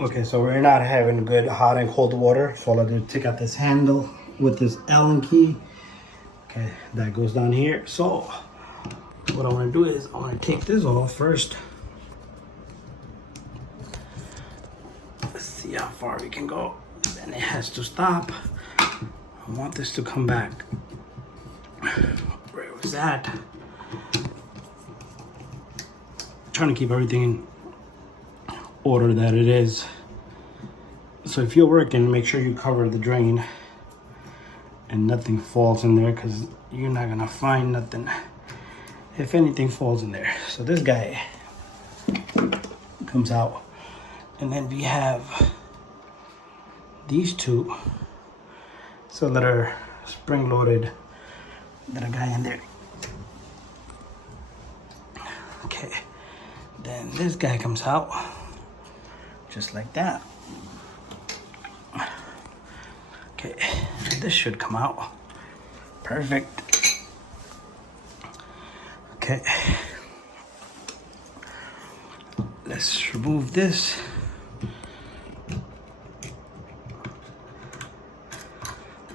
Okay, so we're not having good hot and cold water. So all I do is take out this handle with this Allen key. Okay, that goes down here. So what I want to do is I want to take this off first. Let's see how far we can go. Then it has to stop. I want this to come back. Where was that? I'm trying to keep everything in order that it is. So if you're working, make sure you cover the drain and nothing falls in there, because you're not gonna find nothing if anything falls in there. So this guy comes out, and then we have these two, so that are spring loaded, that a guy in there. Okay, then this guy comes out just like that. Okay, this should come out perfect. Okay, let's remove this.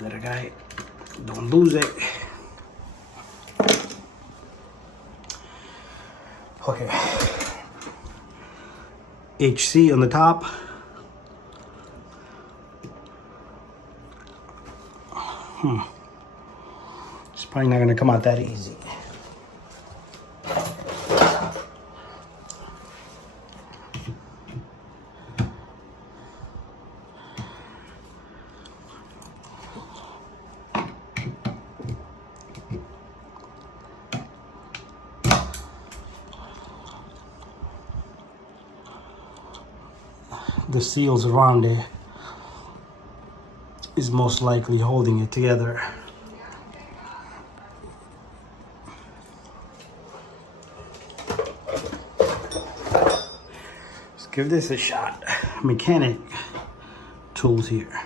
Let a guy don't lose it. Okay, HC on the top. It's probably not gonna come out that easy. The seals around there is most likely holding it together. Let's give this a shot. Mechanic tools here.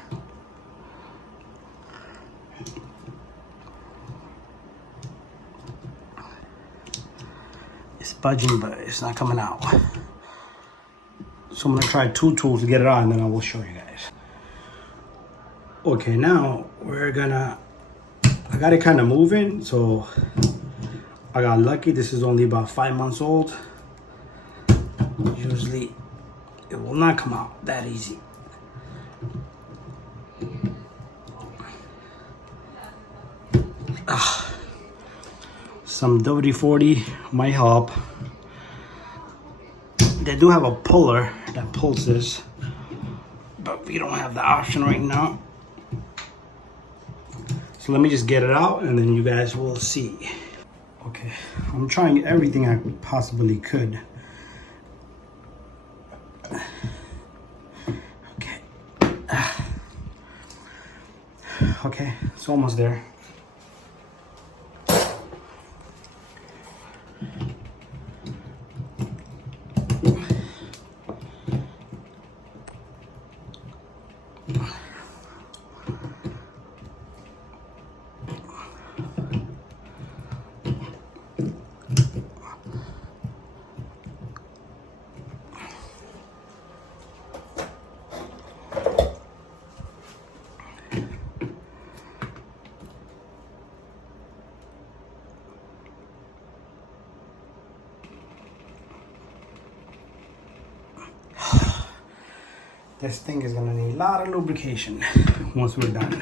It's budging, but it's not coming out. So I'm gonna try 2 tools to get it on, and then I will show you guys. Okay, now we're gonna, I got it kind of moving, so I got lucky. This is only about 5 months old. Usually it will not come out that easy. Some WD-40 might help. They do have a puller that pulls this, but we don't have the option right now. So let me just get it out, and then you guys will see. Okay, I'm trying everything I possibly could. Okay. Okay, it's almost there. This thing is gonna need a lot of lubrication once we're done.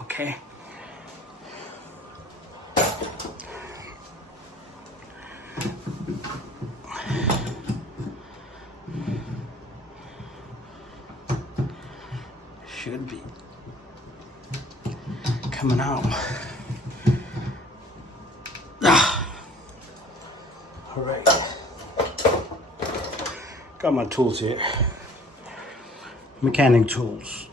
Okay. Should be coming out. All right. Got my tools here. Mechanic tools.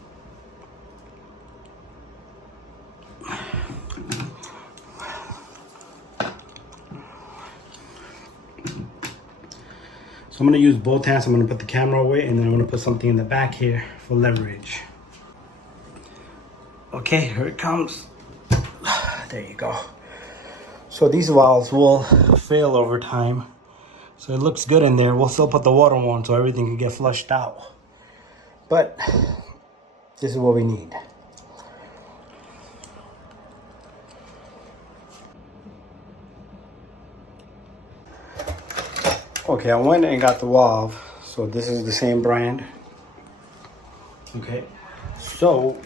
So I'm gonna use both hands. I'm gonna put the camera away and then I'm gonna put something in the back here for leverage. Okay, here it comes. There you go. So these valves will fail over time. So it looks good in there. We'll still put the water on so everything can get flushed out. But this is what we need. Okay, I went and got the valve. So this is the same brand. Okay, so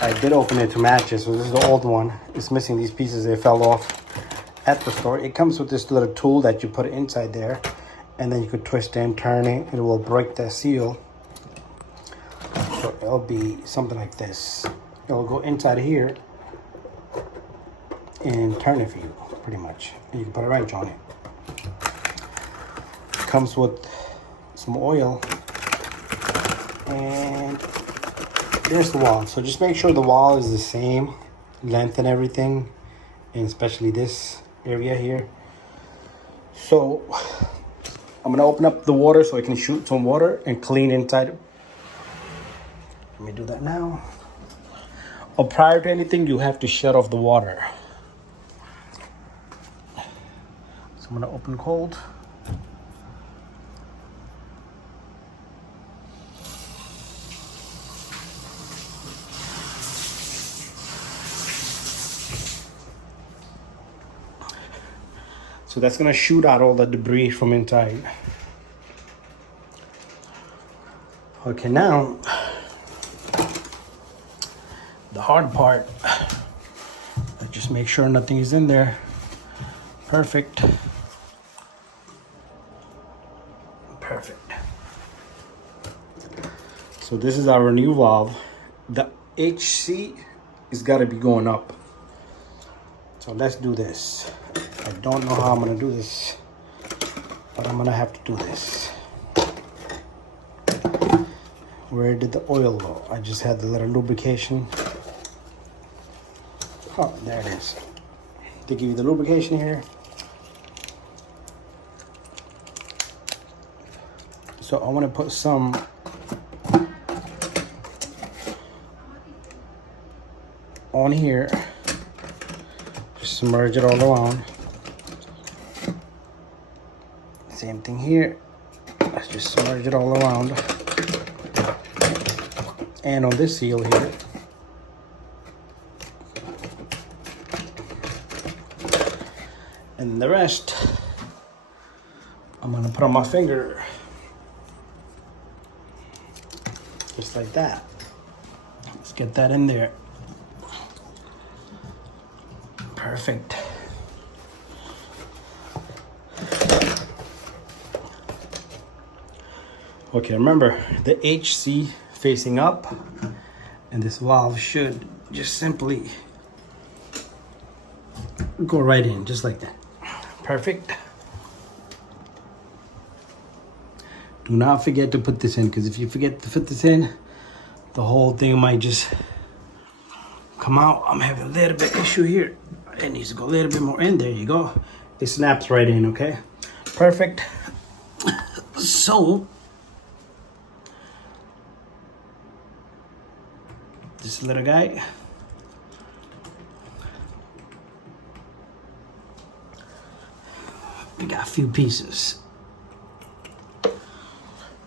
I did open it to match it. So this is the old one. It's missing these pieces. They fell off at the store. It comes with this little tool that you put inside there, and then you could twist it and turn it. It will break that seal. So it'll be something like this. It'll go inside here and turn it for you, pretty much. And you can put a wrench on it. It comes with some oil, and there's the wall. So just make sure the wall is the same length and everything, and especially this area here. So I'm gonna open up the water so I can shoot some water and clean inside. Let me do that now. Oh, prior to anything, you have to shut off the water. So I'm gonna open cold. So that's gonna shoot out all the debris from inside. Okay, now the hard part. Just make sure nothing is in there. Perfect. Perfect. So this is our new valve. The HC is gotta be going up. So let's do this. I don't know how I'm gonna do this, but I'm gonna have to do this. Where did the oil go? I just had the little lubrication. Oh, there it is. They give you the lubrication here. So I want to put some on here. Just submerge it all around. Same thing here. Let's just submerge it all around. And on this seal here. And the rest, I'm gonna put on my finger. Just like that. Let's get that in there. Perfect. Okay, remember the HC facing up, and this valve should just simply go right in, just like that. Perfect. Do not forget to put this in, because if you forget to put this in, the whole thing might just come out. I'm having a little bit issue here. It needs to go a little bit more in. There you go. It snaps right in, okay? Perfect. So this little guy, we got a few pieces.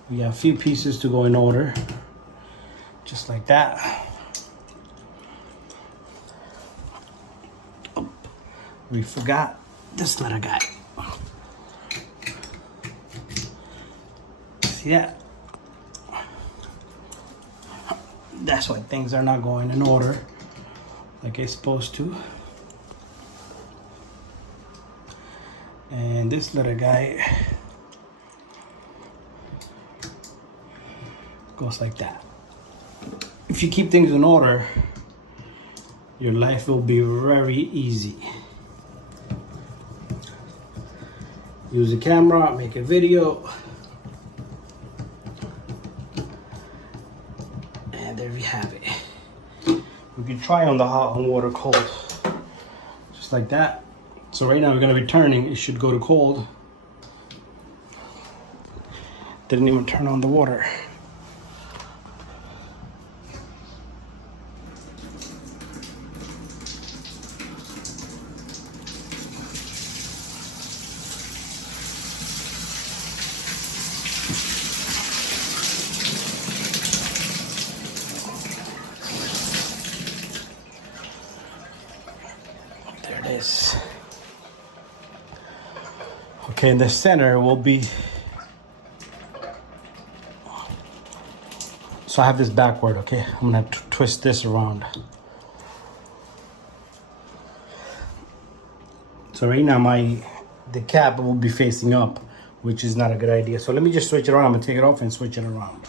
We got a few pieces to go in order, just like that. Oh, we forgot this little guy. See that? That's why things are not going in order like it's supposed to. And this little guy goes like that. If you keep things in order, your life will be very easy. Use a camera, make a video. And there we have it. We can try on the hot and water cold. Just like that. So right now we're gonna be turning, it should go to cold. Didn't even turn on the water. There it is. Okay, in the center will be, so I have this backward, okay? I'm gonna twist this around. So right now the cap will be facing up, which is not a good idea. So let me just switch it around. I'm gonna take it off and switch it around.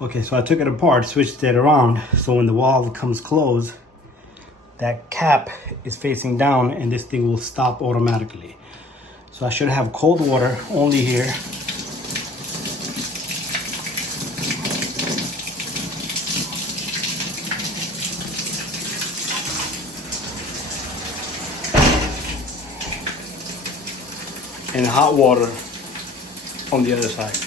Okay, so I took it apart, switched it around, so when the wall comes closed, that cap is facing down and this thing will stop automatically. So I should have cold water only here. And hot water on the other side.